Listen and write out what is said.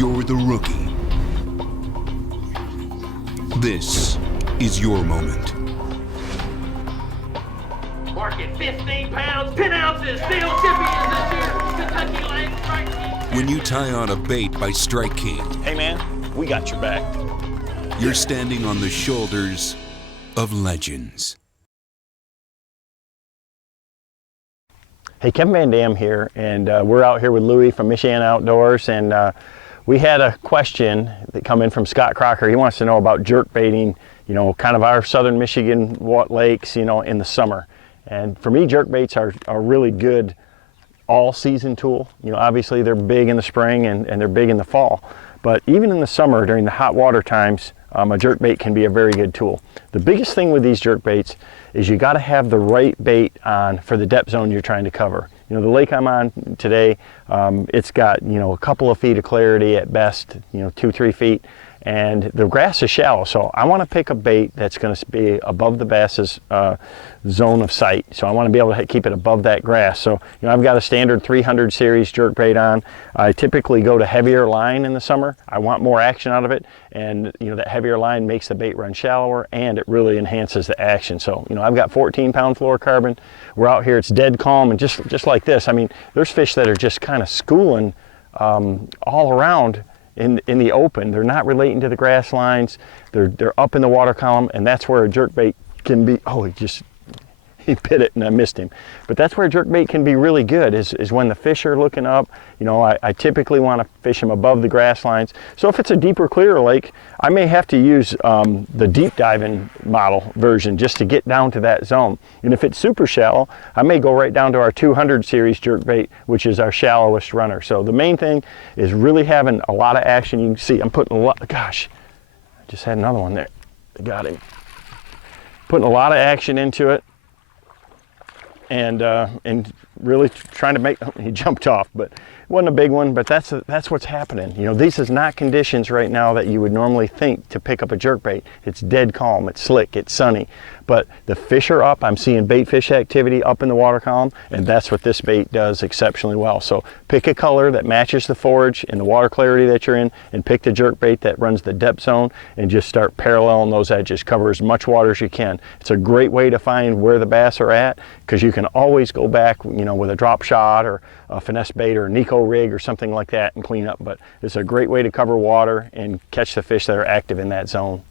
You're the rookie. This is your moment. Market 15 pounds, 10 ounces, steel champions this year, Kentucky Lane Strike King. When you tie on a bait by Strike King, hey man, we got your back. you're standing on the shoulders of legends. Hey, Kevin VanDam here, and we're out here with Louie from Michiana Outdoors, and we had a question that come in from Scott Crocker. He wants to know about jerk baiting, you know, kind of our southern Michigan lakes, you know, in the summer. And for me, jerk baits are a really good all-season tool. You know, obviously they're big in the spring and they're big in the fall, but even in the summer during the hot water times, a jerk bait can be a very good tool. The biggest thing with these jerk baits is you got to have the right bait on for the depth zone you're trying to cover. You know, the lake I'm on today, it's got, you know, a couple of feet of clarity at best, you know, 2-3 feet, and the grass is shallow. So I want to pick a bait that's going to be above the bass's zone of sight. So I want to be able to keep it above that grass. So, you know, I've got a standard 300 series jerk bait on. I typically go to heavier line in the summer. I want more action out of it, and you know, that heavier line makes the bait run shallower, and it really enhances the action. So, you know, I've got 14-pound fluorocarbon. We're out here, it's dead calm, and just like this, I mean, there's fish that are just kind of schooling all around in the open. They're not relating to the grass lines. They're up in the water column, and that's where a jerk bait can be. Oh, he bit it and I missed him. But that's where jerk bait can be really good, is when the fish are looking up. You know, I typically want to fish them above the grass lines. So if it's a deeper, clearer lake, I may have to use the deep diving model version just to get down to that zone. And if it's super shallow, I may go right down to our 200 series jerk bait, which is our shallowest runner. So the main thing is really having a lot of action. You can see I'm putting a lot, gosh, I just had another one there. I got him. Putting a lot of action into it. And really trying to make, he jumped off, but it wasn't a big one, but that's what's happening. You know, this is not conditions right now that you would normally think to pick up a jerkbait. It's dead calm, it's slick, it's sunny, but the fish are up. I'm seeing bait fish activity up in the water column, and that's what this bait does exceptionally well. So pick a color that matches the forage and the water clarity that you're in, and pick the jerkbait that runs the depth zone, and just start paralleling those edges. Cover as much water as you can. It's a great way to find where the bass are at, because you can always go back, you know, with a drop shot or a finesse bait or a Nico rig or something like that and clean up. But it's a great way to cover water and catch the fish that are active in that zone.